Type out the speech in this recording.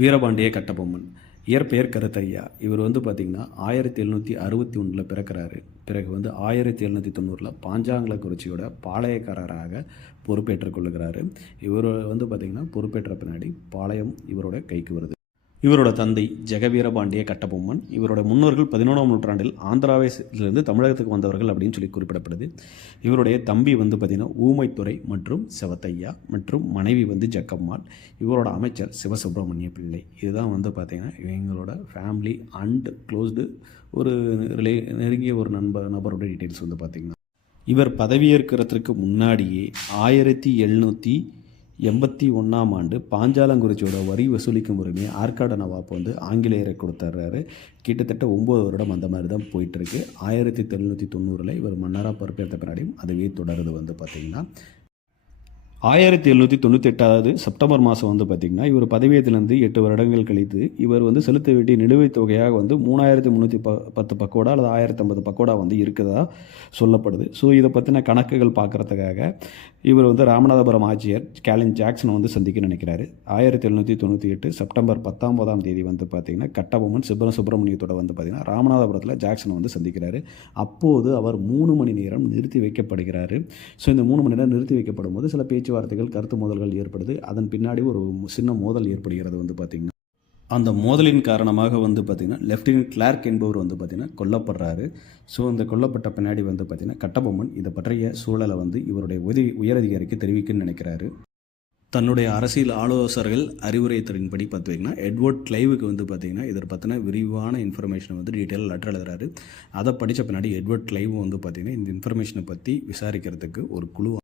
வீரபாண்டிய கட்டபொம்மன். இயற்பெயர் கருத்தையா. இவர் பார்த்திங்கன்னா 1761 பிறக்கிறாரு. பிறகு 1790 பாஞ்சாலங்குறிச்சியோட பாளையக்காரராக பொறுப்பேற்றுக் கொள்ளுகிறாரு. இவர் பார்த்திங்கன்னா பொறுப்பேற்ற பின்னாடி பாளையம் இவரோட கைக்கு வருது. இவரோட தந்தை ஜெகவீரபாண்டிய கட்டபொம்மன். இவரோட முன்னோர்கள் 11ஆம் நூற்றாண்டில் ஆந்திராவிலிருந்து தமிழகத்துக்கு வந்தவர்கள் அப்படின்னு சொல்லி குறிப்பிடப்படுது. இவருடைய தம்பி பார்த்திங்கன்னா ஊமைத்துறை மற்றும் செவத்தையா மற்றும் மனைவி ஜக்கம்மாள். இவரோட அமைச்சர் சிவசுப்பிரமணிய பிள்ளை. இதுதான் பார்த்திங்கன்னா இவங்களோட ஃபேமிலி அண்ட் க்ளோஸ்டு ஒரு நெருங்கிய ஒரு நபரோட டீட்டெயில்ஸ் பார்த்திங்கன்னா. இவர் பதவியேற்கிறதுக்கு முன்னாடியே 1781ஆம் ஆண்டு பாஞ்சாலங்குறிச்சியோட வரி வசூலிக்கும் உரிமையை ஆற்காடு நவாப் ஆங்கிலேயரை கொடுத்துட்றாரு. கிட்டத்தட்ட 9 வருடம் அந்த மாதிரி தான் போயிட்டுருக்கு. 1790 இவர் மன்னராக பொறுப்பேற்ற பின்னாடியும் அதுவே தொடருது பார்த்திங்கன்னா. 1798 செப்டம்பர் மாதம் பார்த்திங்கன்னா இவர் பதவியேற்றிலிருந்து 8 வருடங்கள் கழித்து இவர் செலுத்த வேண்டிய நிலுவைத் தொகையாக 3310 பக்கோடா அல்லது 1050 பக்கோடா இருக்கிறதா சொல்லப்படுது. ஸோ இதை பற்றின கணக்குகள் பார்க்குறதுக்காக இவர் ராமநாதபுரம் ஆட்சியர் கேலின் ஜாக்சனை சந்திக்க நினைக்கிறாரு. 1798 செப்டம்பர் 19ஆம் தேதி பார்த்திங்கன்னா கட்டபொம்மன் சுப்பிரமணியத்தோட பார்த்திங்கன்னா ராமநாதபுரத்தில் ஜாக்சனை சந்திக்கிறாரு. அப்போது அவர் 3 மணி நேரம் நிறுத்தி வைக்கப்படுகிறாரு. ஸோ இந்த 3 மணி நேரம் நிறுத்தி வைக்கப்படும் போது சில பேச்சுவார்த்தைகள் கருத்து மோதல்கள் ஏற்படுது. அதன் பின்னாடி ஒரு சின்ன மோதல் ஏற்படுகிறது பார்த்திங்கன்னா. அந்த மோதலின் காரணமாக பார்த்திங்கன்னா லெஃப்டினன்ட் கிளார்க் என்பவர் பார்த்திங்கன்னா கொல்லப்படுறாரு. ஸோ அந்த கொல்லப்பட்ட பின்னாடி பார்த்திங்கன்னா கட்டபொம்மன் இதை பற்றிய சூழலை இவருடைய உயரதிகாரிக்கு தெரிவிக்கணும்னு நினைக்கிறாரு. தன்னுடைய அரசியல் ஆலோசகர்கள் அறிவுரைத்தலின்படி பார்த்திங்கன்னா எட்வர்ட் கிளைவுக்கு பார்த்திங்கன்னா இதை பற்றின விரிவான இன்ஃபர்மேஷனை டீட்டெயில் லெட்டர் எழுதுறாரு. அதை படித்த பின்னாடி எட்வர்ட் கிளைவும் பார்த்திங்கன்னா இந்த இன்ஃபர்மேஷனை பற்றி விசாரிக்கிறதுக்கு ஒரு குழு